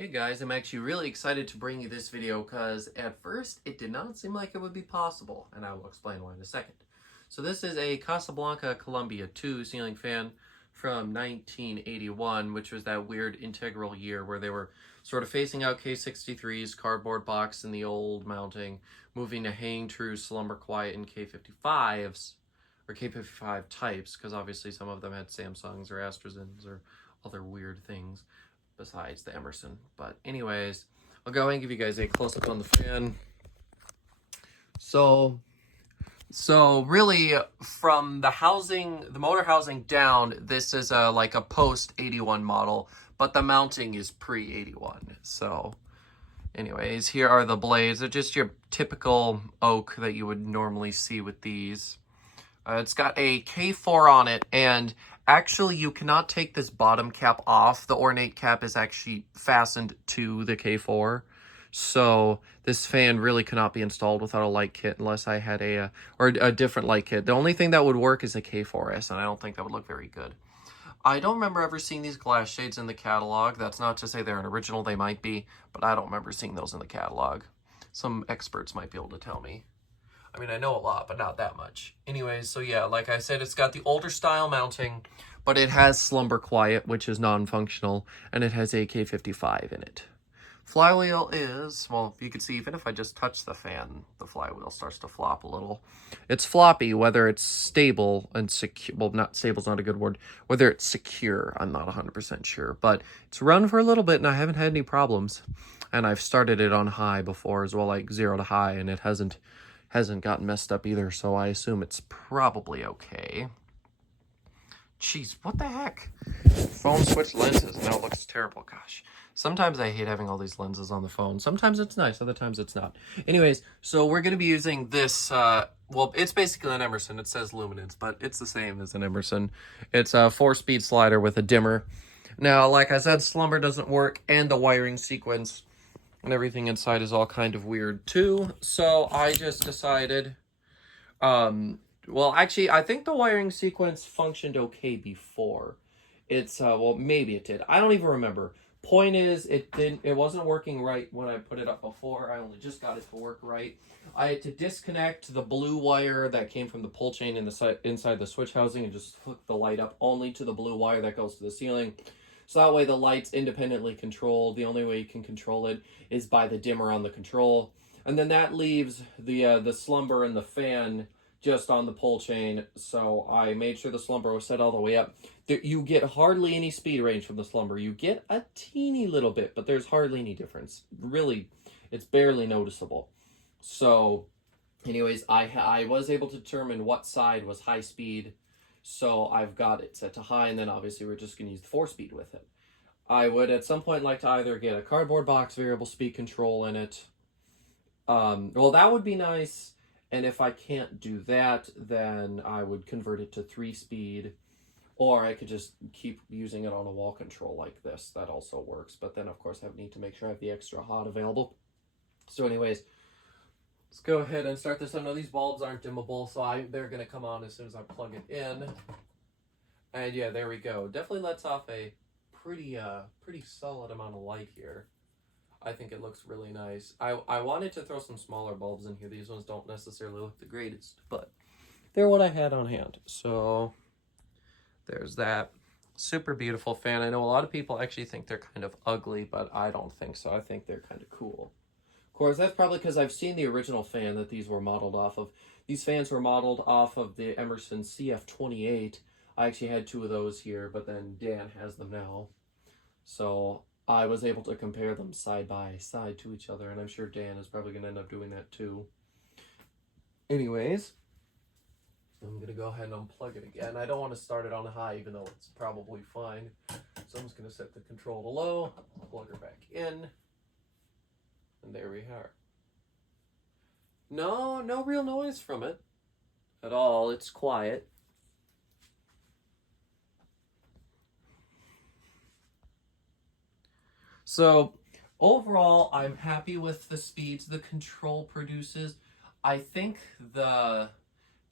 Hey guys, I'm actually really excited to bring you this video because at first it did not seem like it would be possible, and I will explain why in a second. So this is a Casablanca Colombia 2 ceiling fan from 1981, which was that weird integral year where they were sort of phasing out K63's cardboard box in the old mounting, moving to hang true slumber quiet in K55s, or K55 types, because obviously some of them had Samsungs or Astrazins or other weird things besides the Emerson. But anyways, I'll go ahead and give you guys a close-up on the fan. So really from the motor housing down, this is like a post 81 model, but the mounting is pre 81. So anyways, here are the blades. They're just your typical oak that you would normally see with these. It's got a K4 on it, and actually you cannot take this bottom cap off. The ornate cap is actually fastened to the K4. So this fan really cannot be installed without a light kit unless I had a different light kit. The only thing that would work is a K4S, and I don't think that would look very good. I don't remember ever seeing these glass shades in the catalog. That's not to say they're an original. They might be, but I don't remember seeing those in the catalog. Some experts might be able to tell me. I mean, I know a lot, but not that much. Anyways, so yeah, like I said, it's got the older style mounting, but it has slumber quiet, which is non-functional, and it has a K55 in it. Flywheel is, well, you can see even if I just touch the fan, the flywheel starts to flop a little. It's floppy, whether it's stable and secure. Well, not stable is not a good word. Whether it's secure, I'm not 100% sure. But it's run for a little bit, and I haven't had any problems. And I've started it on high before as well, like 0 to high, and it hasn't gotten messed up either, so I assume it's probably okay. Jeez, what the heck? Phone switch lenses. Now it looks terrible. Gosh. Sometimes I hate having all these lenses on the phone. Sometimes it's nice, other times it's not. Anyways, so we're going to be using this, well, it's basically an Emerson. It says luminance, but it's the same as an Emerson. It's a 4-speed slider with a dimmer. Now, like I said, slumber doesn't work, and the wiring sequence and everything inside is all kind of weird too. So I just decided, well, actually, I think the wiring sequence functioned okay before. It's, well, maybe it did. I don't even remember. Point is, it wasn't working right when I put it up before. I only just got it to work right. I had to disconnect the blue wire that came from the pull chain inside the switch housing and just hook the light up only to the blue wire that goes to the ceiling. So that way the light's independently controlled. The only way you can control it is by the dimmer on the control. And then that leaves the slumber and the fan just on the pull chain. So I made sure the slumber was set all the way up. You get hardly any speed range from the slumber. You get a teeny little bit, but there's hardly any difference. Really, it's barely noticeable. So anyways, I was able to determine what side was high speed. So I've got it set to high, and then obviously we're just going to use the 4-speed with it. I would at some point like to either get a cardboard box variable speed control in it. Well, that would be nice. And if I can't do that, then I would convert it to 3-speed. Or I could just keep using it on a wall control like this. That also works. But then, of course, I need to make sure I have the extra hot available. So anyways, let's go ahead and start this up. Now, these bulbs aren't dimmable, so they're going to come on as soon as I plug it in. And yeah, there we go. Definitely lets off a pretty solid amount of light here. I think it looks really nice. I wanted to throw some smaller bulbs in here. These ones don't necessarily look the greatest, but they're what I had on hand. So there's that. Super beautiful fan. I know a lot of people actually think they're kind of ugly, but I don't think so. I think they're kind of cool. Of course, that's probably because I've seen the original fan that these were modeled off of. These fans were modeled off of the Emerson CF28. I actually had 2 of those here, but then Dan has them now. So I was able to compare them side by side to each other, and I'm sure Dan is probably going to end up doing that too. Anyways, I'm going to go ahead and unplug it again. I don't want to start it on high, even though it's probably fine. So I'm just going to set the control to low, plug her back in, and there we are. No real noise from it at all. It's quiet. So overall, I'm happy with the speeds the control produces. I think the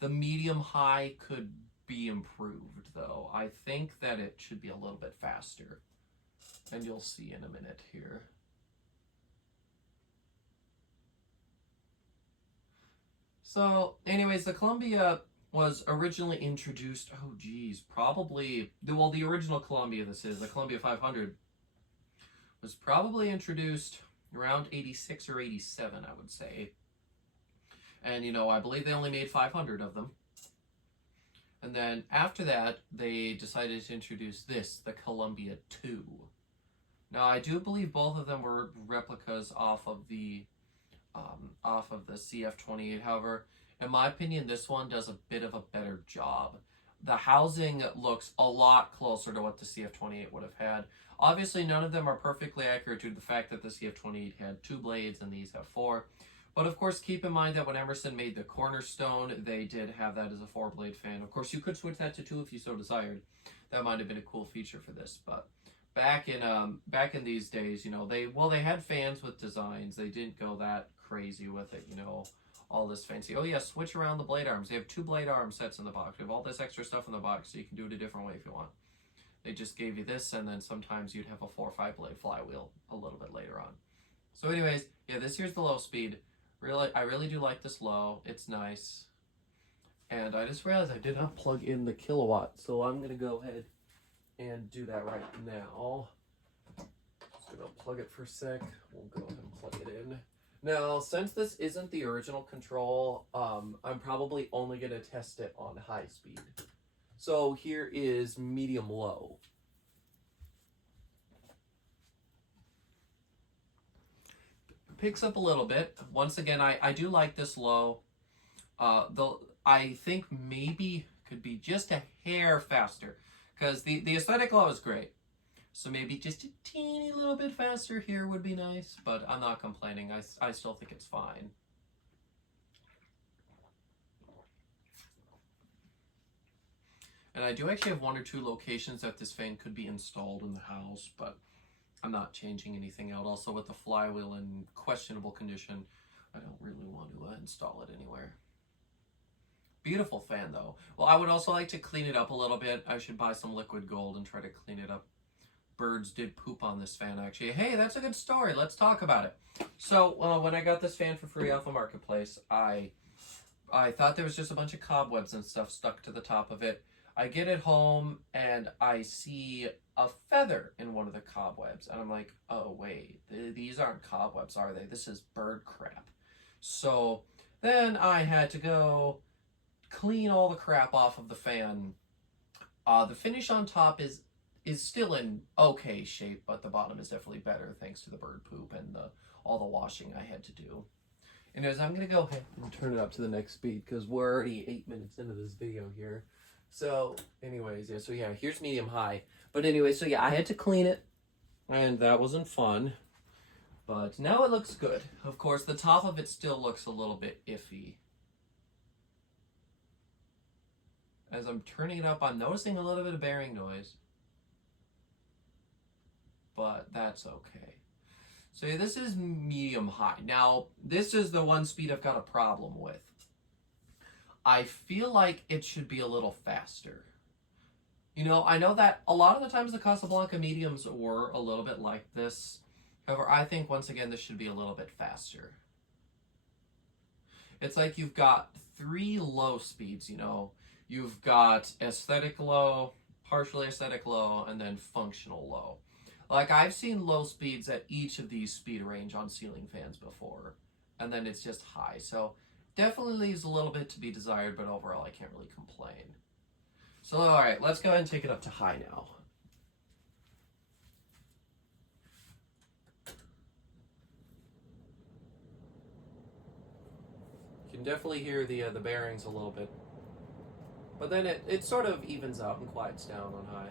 medium high could be improved though. I think that it should be a little bit faster. And you'll see in a minute here. So, anyways, the Columbia was originally introduced, oh geez, probably, well, the original Columbia, this is, the Columbia 500, was probably introduced around 86 or 87, I would say. And, you know, I believe they only made 500 of them. And then after that, they decided to introduce this, the Columbia 2. Now, I do believe both of them were replicas off of the CF-28. However, in my opinion, this one does a bit of a better job. The housing looks a lot closer to what the CF-28 would have had. Obviously, none of them are perfectly accurate due to the fact that the CF-28 had 2 blades and these have 4. But of course, keep in mind that when Emerson made the Cornerstone, they did have that as a 4-blade fan. Of course, you could switch that to 2 if you so desired. That might have been a cool feature for this. But back in these days, you know, they had fans with designs. They didn't go that crazy with it, you know, all this fancy. Oh yeah, switch around the blade arms. They have 2 blade arm sets in the box. They have all this extra stuff in the box, so you can do it a different way if you want. They just gave you this, and then sometimes you'd have a 4 or 5 blade flywheel a little bit later on. So anyways, yeah, this here's the low speed. I really do like this low. It's nice. And I just realized I did not plug in the kilowatt, so I'm going to go ahead and do that right now. Just going to plug it for a sec. We'll go ahead and plug it in. Now, since this isn't the original control, I'm probably only going to test it on high speed. So here is medium-low. Picks up a little bit. Once again, I do like this low. Though I think maybe could be just a hair faster, because the aesthetic low is great. So maybe just a teeny little bit faster here would be nice, but I'm not complaining. I still think it's fine. And I do actually have 1 or 2 locations that this fan could be installed in the house, but I'm not changing anything out. Also, with the flywheel in questionable condition, I don't really want to install it anywhere. Beautiful fan, though. Well, I would also like to clean it up a little bit. I should buy some liquid gold and try to clean it up. Birds did poop on this fan, actually. Hey, that's a good story. Let's talk about it. So, when I got this fan for free off the marketplace, I thought there was just a bunch of cobwebs and stuff stuck to the top of it. I get it home, and I see a feather in one of the cobwebs. And I'm like, oh, wait, these aren't cobwebs, are they? This is bird crap. So then I had to go clean all the crap off of the fan. The finish on top is still in okay shape, but the bottom is definitely better thanks to the bird poop and all the washing I had to do. Anyways, I'm going to go ahead and turn it up to the next speed because we're already 8 minutes into this video here. So, anyways, yeah, here's medium high. But anyway, so yeah, I had to clean it, and that wasn't fun. But now it looks good. Of course, the top of it still looks a little bit iffy. As I'm turning it up, I'm noticing a little bit of bearing noise. But that's okay. So yeah, this is medium high. Now, this is the one speed I've got a problem with. I feel like it should be a little faster. You know, I know that a lot of the times the Casablanca mediums were a little bit like this. However, I think, once again, this should be a little bit faster. It's like you've got 3 low speeds, you know. You've got aesthetic low, partially aesthetic low, and then functional low. Like, I've seen low speeds at each of these speed range on ceiling fans before. And then it's just high. So definitely leaves a little bit to be desired, but overall I can't really complain. So alright, let's go ahead and take it up to high now. You can definitely hear the bearings a little bit. But then it sort of evens out and quiets down on high.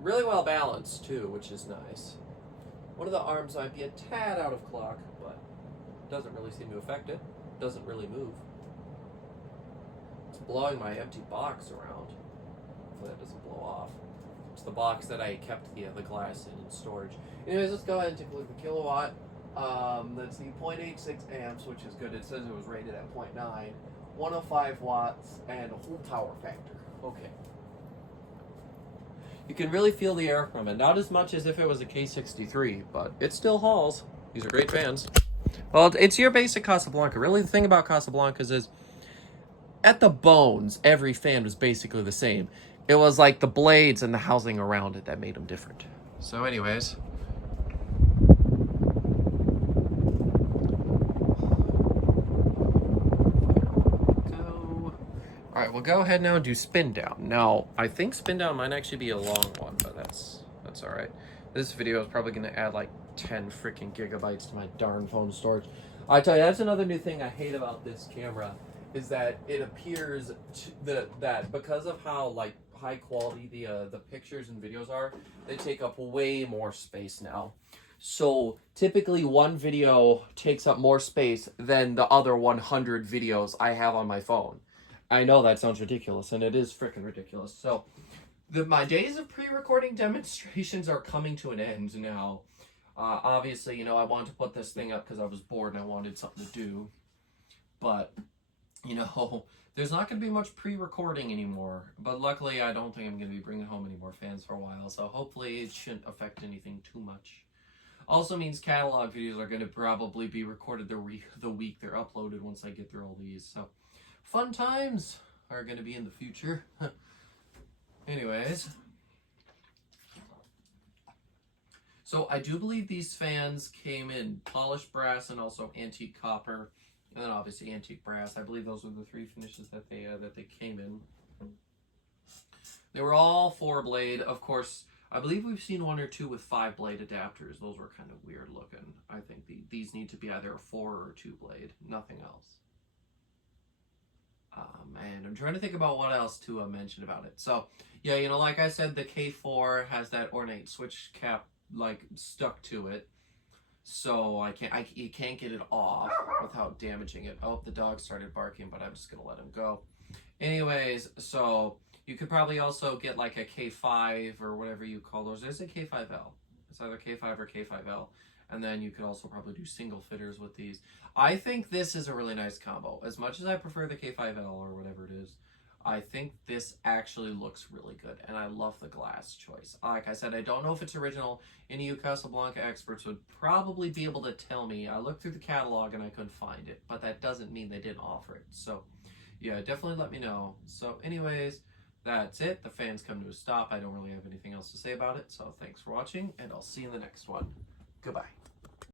Really well balanced too, which is nice. One of the arms might be a tad out of clock, but doesn't really seem to affect it. Doesn't really move. It's blowing my empty box around. Hopefully that doesn't blow off. It's the box that I kept the glass in storage. Anyways, let's go ahead and take a look at the kilowatt. That's the 0.86 amps, which is good. It says it was rated at 0.9, 105 watts, and a whole power factor. Okay. You can really feel the air from it. Not as much as if it was a K63, but it still hauls. These are great fans. Well, it's your basic Casablanca. Really, the thing about Casablancas is, at the bones, every fan was basically the same. It was like the blades and the housing around it that made them different. So anyways. All right, we'll go ahead now and do spin down. Now, I think spin down might actually be a long one, but that's all right. This video is probably going to add like 10 freaking gigabytes to my darn phone storage. I tell you, that's another new thing I hate about this camera, is that it appears that because of how like high quality the pictures and videos are, they take up way more space now. So typically one video takes up more space than the other 100 videos I have on my phone. I know that sounds ridiculous, and it is freaking ridiculous. So my days of pre-recording demonstrations are coming to an end now. Obviously, you know, I wanted to put this thing up because I was bored and I wanted something to do. But, you know, there's not going to be much pre-recording anymore. But luckily, I don't think I'm going to be bringing home any more fans for a while. So hopefully it shouldn't affect anything too much. Also means catalog videos are going to probably be recorded the week they're uploaded once I get through all these. So fun times are going to be in the future. Anyways. So I do believe these fans came in polished brass and also antique copper. And then obviously antique brass. I believe those were the three finishes that they came in. They were all 4-blade. Of course, I believe we've seen 1 or 2 with 5-blade adapters. Those were kind of weird looking. I think these need to be either a 4 or 2-blade. Nothing else. And I'm trying to think about what else to mention about it. So, yeah, you know, like I said, the K4 has that ornate switch cap, like, stuck to it. So you can't get it off without damaging it. Oh, the dog started barking, but I'm just going to let him go. Anyways, so you could probably also get like a K5 or whatever you call those. There's a K5L. It's either K5 or K5L. And then you could also probably do single fitters with these. I think this is a really nice combo. As much as I prefer the K5L or whatever it is, I think this actually looks really good. And I love the glass choice. Like I said, I don't know if it's original. Any of you Casablanca experts would probably be able to tell me. I looked through the catalog and I couldn't find it. But that doesn't mean they didn't offer it. So, yeah, definitely let me know. So, anyways, that's it. The fans come to a stop. I don't really have anything else to say about it. So, thanks for watching. And I'll see you in the next one. Goodbye.